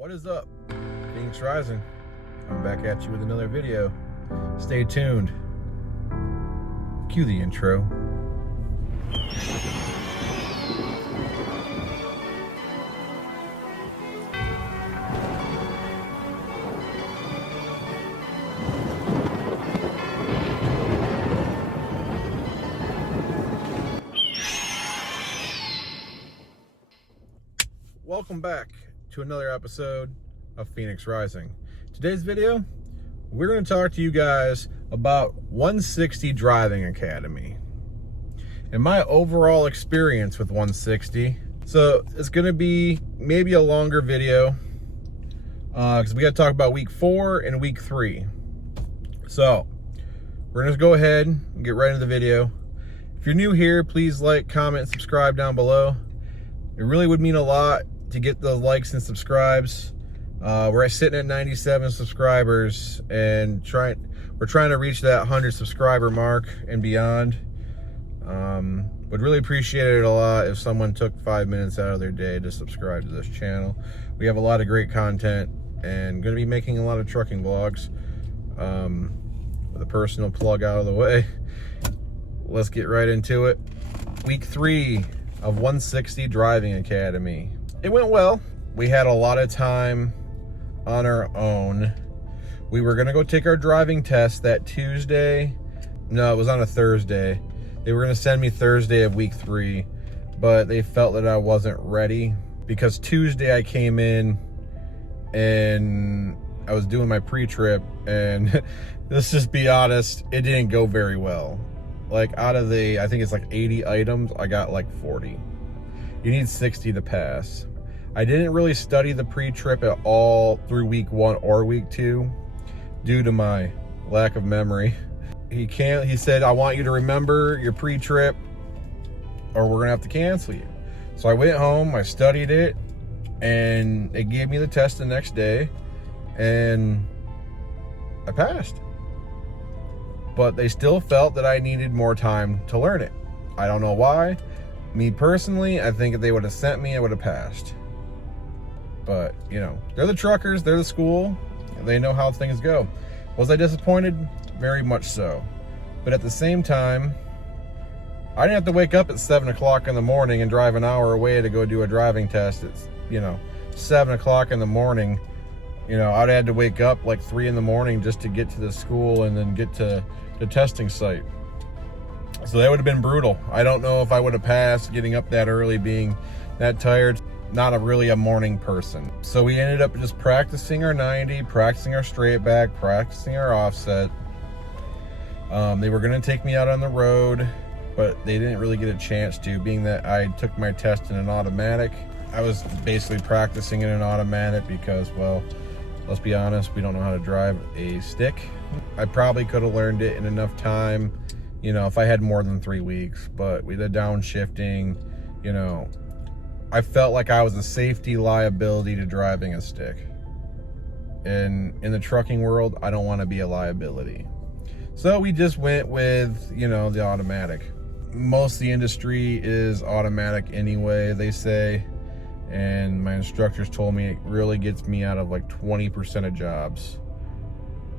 What is up, Phoenix Rising? I'm back at you with another video. Stay tuned. Cue the intro. Welcome back to another episode of Phoenix Rising. Today's video, we're going to talk to you guys about 160 Driving Academy and my overall experience with 160. So it's going to be maybe a longer video because we got to talk about week 4 and week 3. So we're going to go ahead and get right into the video. If you're new here, please like, comment, and subscribe down below. It really would mean a lot to get the likes and subscribes. We're sitting at 97 subscribers and we're trying to reach that 100 subscriber mark and beyond. Would really appreciate it a lot if someone took 5 minutes out of their day to subscribe to this channel. We have a lot of great content and going to be making a lot of trucking vlogs. With a personal plug out of the way, let's get right into it. Week 3 of 160 Driving Academy. It went well. We had a lot of time on our own. We were gonna go take our driving test that Tuesday. No, it was on a Thursday. They were gonna send me Thursday of week 3, but they felt that I wasn't ready because Tuesday I came in and I was doing my pre-trip, and let's just be honest, it didn't go very well. Like out of I think it's like 80 items, I got like 40. You need 60 to pass. I didn't really study the pre-trip at all through week 1 or week 2 due to my lack of memory. He said, I want you to remember your pre-trip or we're gonna have to cancel you. So I went home, I studied it, and they gave me the test the next day and I passed. But they still felt that I needed more time to learn it. I don't know why. Me personally, I think if they would have sent me, I would have passed. But, you know, they're the truckers, they're the school, they know how things go. Was I disappointed? Very much so. But at the same time, I didn't have to wake up at 7 o'clock in the morning and drive an hour away to go do a driving test. It's, 7 o'clock in the morning. I'd had to wake up like 3 in the morning just to get to the school and then get to the testing site. So that would have been brutal. I don't know if I would have passed getting up that early, being that tired. Not really a morning person. So we ended up just practicing our 90, practicing our straight back, practicing our offset. They were gonna take me out on the road, but they didn't really get a chance to, being that I took my test in an automatic. I was basically practicing in an automatic because, well, let's be honest, we don't know how to drive a stick. I probably could have learned it in enough time, if I had more than 3 weeks, but with the downshifting, I felt like I was a safety liability to driving a stick. And in the trucking world, I don't want to be a liability. So we just went with, the automatic. Most of the industry is automatic anyway, they say. And my instructors told me it really gets me out of like 20% of jobs.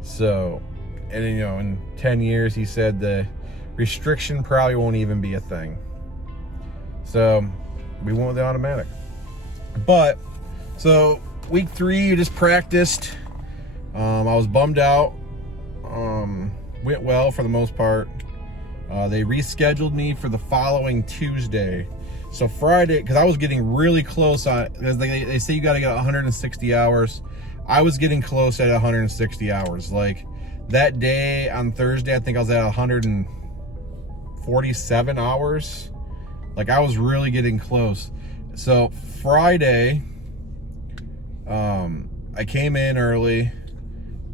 So, and in 10 years, he said the restriction probably won't even be a thing. So we went with the automatic. But so week 3, you just practiced. I was bummed out. Went well for the most part. They rescheduled me for the following Tuesday. So Friday, because I was getting really close on, because they say you got to get 160 hours. I was getting close at 160 hours. Like that day on Thursday, I think I was at 147 hours. Like I was really getting close. So Friday, I came in early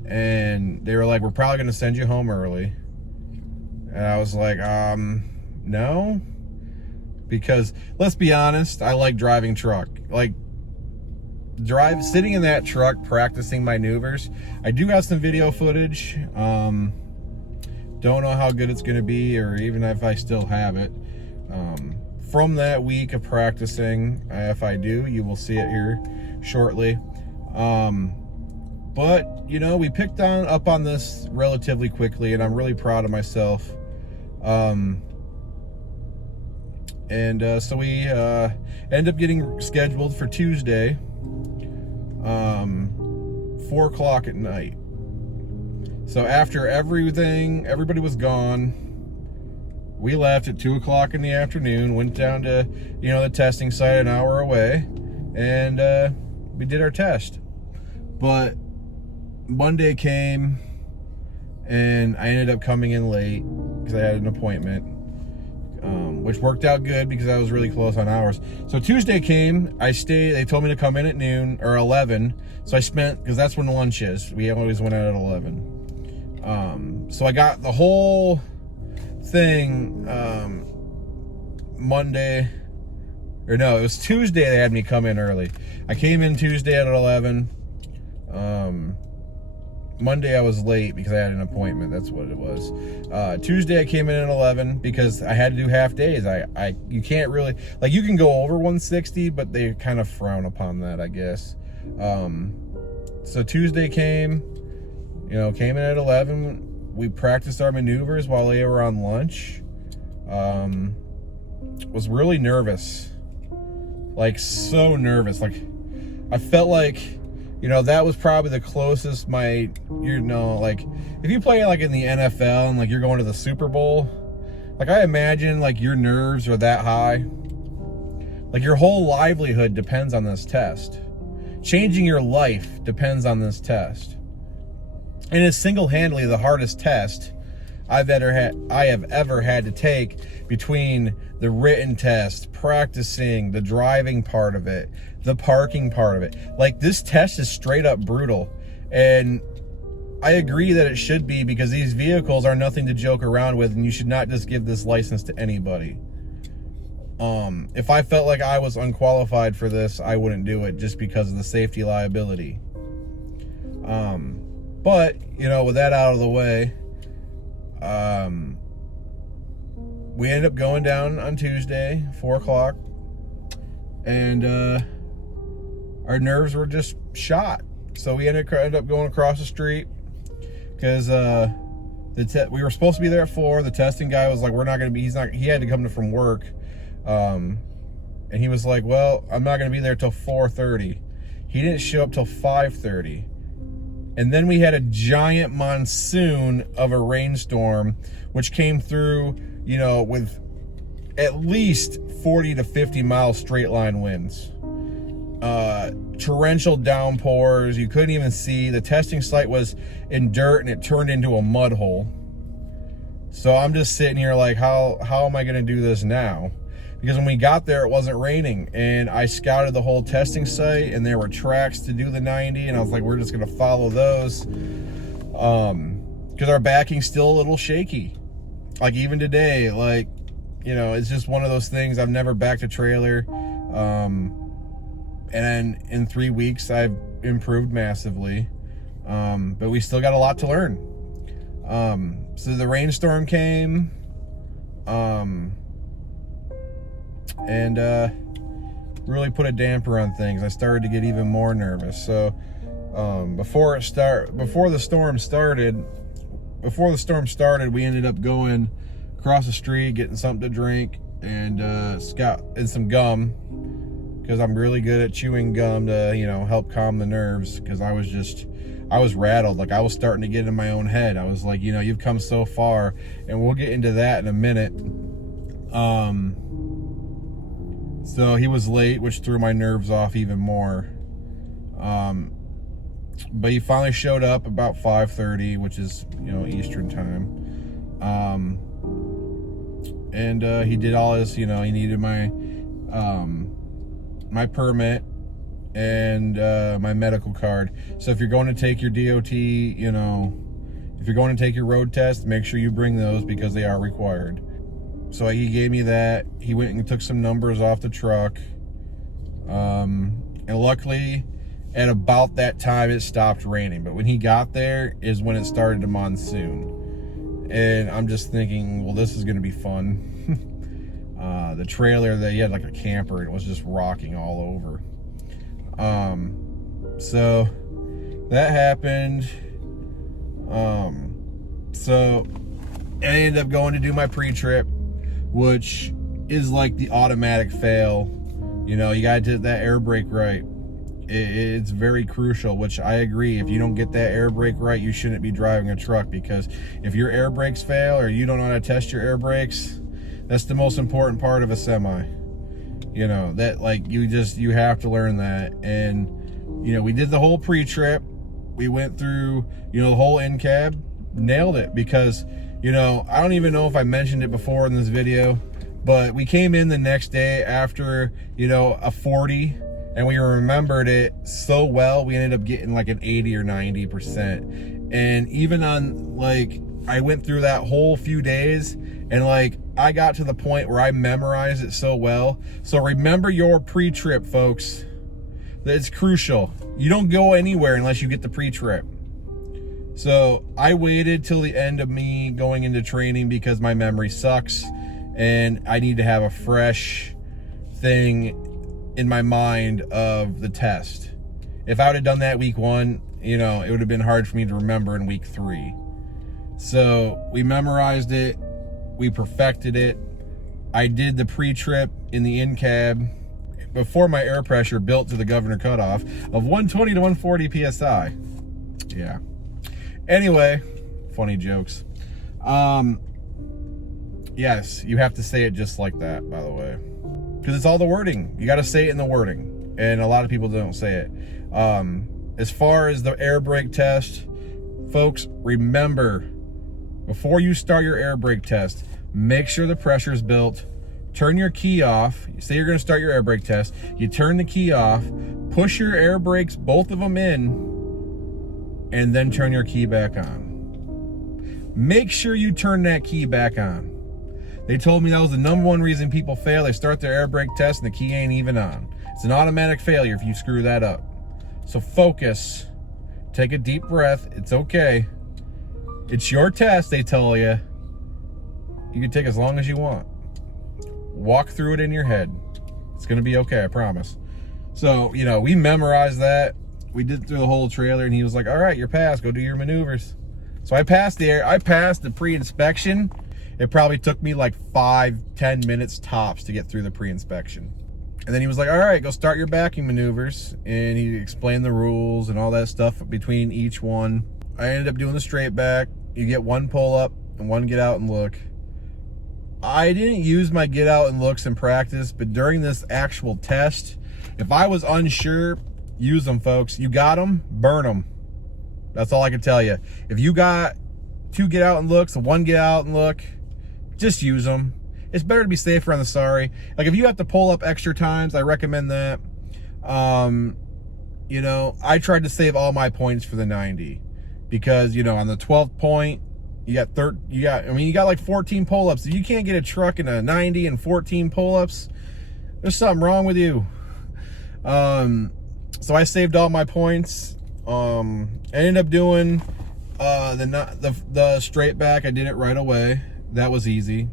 and they were like, we're probably going to send you home early. And I was like, no, because let's be honest, I like driving truck. Like sitting in that truck, practicing maneuvers. I do have some video footage. Don't know how good it's going to be, or even if I still have it. From that week of practicing, if I do, you will see it here shortly. But you know, we picked up on this relatively quickly, and I'm really proud of myself. So we end up getting scheduled for Tuesday, 4 o'clock at night. So after everybody was gone, we left at 2 o'clock in the afternoon, went down to, you know, the testing site an hour away, and we did our test. But Monday came, and I ended up coming in late because I had an appointment, which worked out good because I was really close on hours. So Tuesday came, they told me to come in at noon or 11. So I spent, because that's when lunch is. We always went out at 11. So I got the whole thing Monday, or no, it was Tuesday they had me come in early. I came in Tuesday at 11. Monday I was late because I had an appointment. That's what it was. Tuesday I came in at 11 because I had to do half days. You can't really, like, you can go over 160, but they kind of frown upon that, I guess. So Tuesday came in at 11. We practiced our maneuvers while they were on lunch. Was really nervous, like so nervous. Like I felt like, that was probably the closest like if you play like in the NFL and like you're going to the Super Bowl, like I imagine like your nerves are that high. Like your whole livelihood depends on this test. Changing your life depends on this test. And it's single-handedly the hardest test I have ever had to take, between the written test, practicing, the driving part of it, the parking part of it. Like, this test is straight up brutal. And I agree that it should be, because these vehicles are nothing to joke around with, and you should not just give this license to anybody. If I felt like I was unqualified for this, I wouldn't do it just because of the safety liability. But, with that out of the way, we ended up going down on Tuesday, 4 o'clock, and our nerves were just shot. So we ended up going across the street because we were supposed to be there at 4. The testing guy was like, we're not going to be, he had to come from work. And he was like, well, I'm not going to be there till 4:30. He didn't show up till 5:30. And then we had a giant monsoon of a rainstorm, which came through, with at least 40 to 50 mile straight line winds. Torrential downpours. You couldn't even see. The testing site was in dirt and it turned into a mud hole. So I'm just sitting here like, how am I going to do this now? Because when we got there, it wasn't raining, and I scouted the whole testing site, and there were tracks to do the 90, and I was like, we're just going to follow those, because our backing's still a little shaky. Like, even today, like, it's just one of those things. I've never backed a trailer, and in 3 weeks, I've improved massively, but we still got a lot to learn. So the rainstorm came, and really put a damper on things. I started to get even more nervous. So before the storm started, we ended up going across the street, getting something to drink, and some gum, because I'm really good at chewing gum to help calm the nerves, because I was rattled. Like, I was starting to get in my own head. I was like, you've come so far, and we'll get into that in a minute. So he was late, which threw my nerves off even more. But he finally showed up about 5:30, which is, Eastern time. And he did all his, he needed my permit and my medical card. So if you're going to take your DOT, if you're going to take your road test, make sure you bring those, because they are required. So he gave me that. He went and took some numbers off the truck. And luckily, at about that time, it stopped raining. But when he got there is when it started to monsoon. And I'm just thinking, well, this is going to be fun. The trailer, he had like a camper, and it was just rocking all over. So that happened. So I ended up going to do my pre-trip, which is like the automatic fail. You know, you gotta get that air brake right. It's very crucial, which I agree. If you don't get that air brake right, you shouldn't be driving a truck, because if your air brakes fail or you don't know how to test your air brakes, that's the most important part of a semi. You know, that like you have to learn that. And, you know, we did the whole pre-trip. We went through, you know, the whole in-cab, nailed it, because, you know, I don't even know if I mentioned it before in this video, but we came in the next day after, you know, a 40, and we remembered it so well, we ended up getting like an 80 or 90%. And even on, like, I went through that whole few days, and like, I got to the point where I memorized it so well. So remember your pre-trip, folks. It's crucial. You don't go anywhere unless you get the pre-trip. So I waited till the end of me going into training because my memory sucks and I need to have a fresh thing in my mind of the test. If I would have done that week 1, you know, it would have been hard for me to remember in week 3. So we memorized it, we perfected it. I did the pre-trip in the in-cab before my air pressure built to the governor cutoff of 120 to 140 PSI. Yeah. Anyway, funny jokes. Yes, you have to say it just like that, by the way, because it's all the wording. You got to say it in the wording, and a lot of people don't say it. As far as the air brake test, folks, remember, before you start your air brake test, make sure the pressure's built. Turn your key off. Say you're going to start your air brake test. You turn the key off, push your air brakes, both of them in, and then turn your key back on. Make sure you turn that key back on. They told me that was the #1 reason people fail. They start their air brake test and the key ain't even on. It's an automatic failure if you screw that up. So focus. Take a deep breath. It's okay. It's your test, they tell you. You can take as long as you want. Walk through it in your head. It's going to be okay, I promise. So, you know, we memorized that. We did through the whole trailer, and he was like, all right, you're passed. Go do your maneuvers. So I passed the pre-inspection. It probably took me like 5-10 minutes tops to get through the pre-inspection. And then he was like, all right, go start your backing maneuvers. And he explained the rules and all that stuff between each one. I ended up doing the straight back. You get 1 pull up and 1 get out and look. I didn't use my get out and looks in practice, but during this actual test, if I was unsure, use them, folks. You got them, burn them. That's all I can tell you. If you got 2 get out and looks, 1 get out and look, just use them. It's better to be safer on the sorry. Like if you have to pull up extra times, I recommend that. You know, I tried to save all my points for the 90 because, you know, on the 12th point, you got like 14 pull-ups. If you can't get a truck in a 90 and 14 pull-ups, there's something wrong with you. So I saved all my points. I ended up doing the straight back. I did it right away. That was easy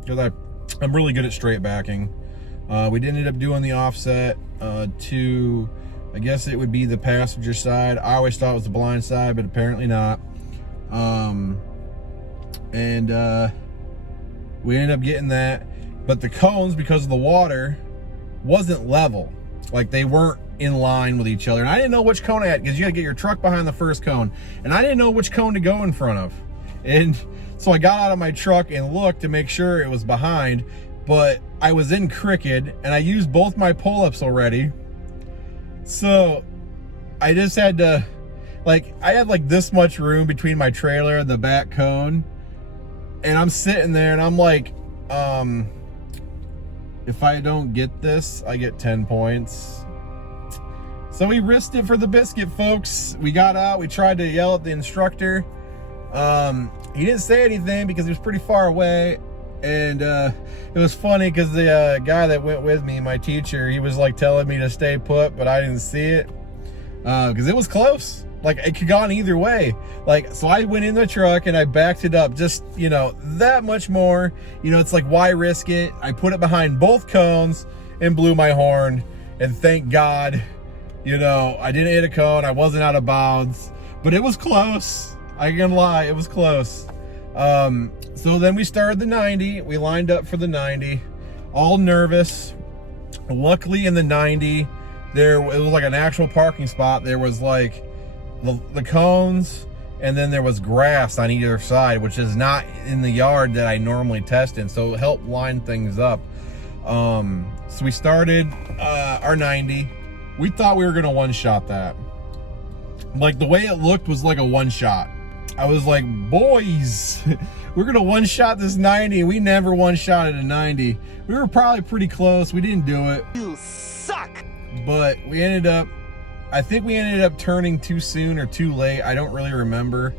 because I'm really good at straight backing. We ended up doing the offset to, I guess it would be the passenger side. I always thought it was the blind side, but apparently not. And we ended up getting that, but the cones, because of the water, wasn't level. Like they weren't in line with each other, and I didn't know which cone I had, because you gotta get your truck behind the first cone, and I didn't know which cone to go in front of. And so I got out of my truck and looked to make sure it was behind, but I was in crooked, and I used both my pull-ups already. So I just had to, like, I had like this much room between my trailer and the back cone, and I'm sitting there and I'm like, if I don't get this, I get 10 points. So we risked it for the biscuit, folks. We got out, we tried to yell at the instructor. He didn't say anything because he was pretty far away. And it was funny because the guy that went with me, my teacher, he was like telling me to stay put, but I didn't see it because it was close. Like it could have gone either way. Like, so I went in the truck and I backed it up just, you know, that much more. You know, it's like, why risk it? I put it behind both cones and blew my horn, and thank God You know, I didn't hit a cone. I wasn't out of bounds, but it was close. I ain't gonna lie, it was close. So then we started the 90. We lined up for the 90, all nervous. Luckily in the 90, it was like an actual parking spot. There was like the cones, and then there was grass on either side, which is not in the yard that I normally test in. So it helped line things up. So we started our 90. We thought we were gonna one-shot that. Like the way it looked was like a one-shot. I was like, boys, we're gonna one-shot this 90. We never one-shotted a 90. We were probably pretty close. We didn't do it. You suck. But we ended up, I think we ended up turning too soon or too late. I don't really remember.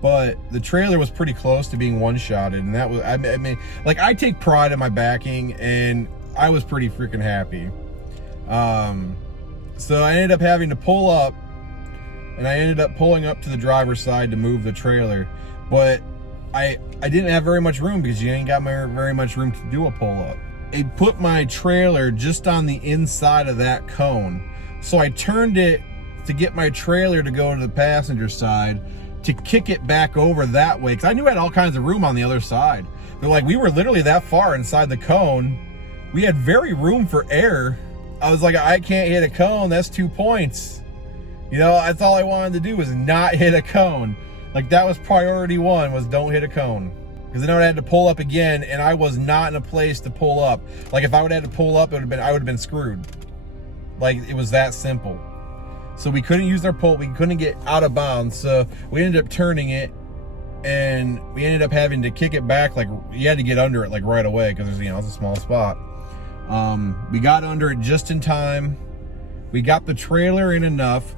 But the trailer was pretty close to being one-shotted, and that was, I mean, like, I take pride in my backing, and I was pretty freaking happy. So I ended up having to pull up, and I ended up pulling up to the driver's side to move the trailer. But I didn't have very much room because you ain't got very much room to do a pull-up. It put my trailer just on the inside of that cone. So I turned it to get my trailer to go to the passenger side to kick it back over that way, because I knew I had all kinds of room on the other side. But like, we were literally that far inside the cone. We had very room for air. I was like, I can't hit a cone, that's 2 points. You know, that's all I wanted to do was not hit a cone. Like, that was priority one, was don't hit a cone. Because then I would have had to pull up again, and I was not in a place to pull up. Like, if I would have had to pull up, I would have been screwed. Like, it was that simple. So we couldn't use our pull, we couldn't get out of bounds. So we ended up turning it, and we ended up having to kick it back. Like, you had to get under it like right away, because there's, you know, it's a small spot. We got under it just in time. We got the trailer in enough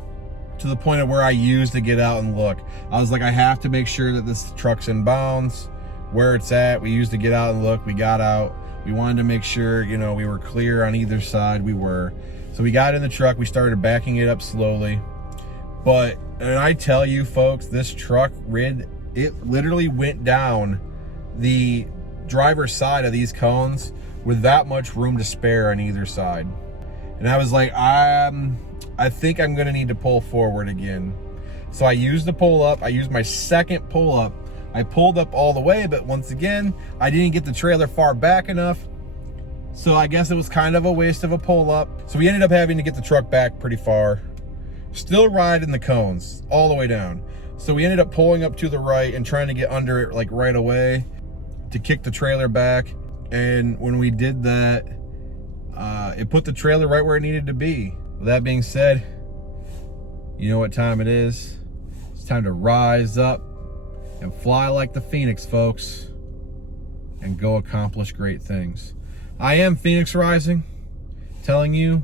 to the point of where I used to get out and look. I was like, I have to make sure that this truck's in bounds, where it's at. We used to get out and look. We got out. We wanted to make sure, you know, we were clear on either side. We were. So we got in the truck. We started backing it up slowly. But, and I tell you folks, this truck, it literally went down the driver's side of these cones with that much room to spare on either side. And I was like, I think I'm gonna need to pull forward again. So I used the pull up. I used my second pull up. I pulled up all the way, but once again, I didn't get the trailer far back enough. So I guess it was kind of a waste of a pull up. So we ended up having to get the truck back pretty far. Still riding the cones all the way down. So we ended up pulling up to the right and trying to get under it like right away to kick the trailer back. And when we did that, it put the trailer right where it needed to be. With that being said, you know what time it is. It's time to rise up and fly like the Phoenix, folks, and go accomplish great things. I am Phoenix Rising, telling you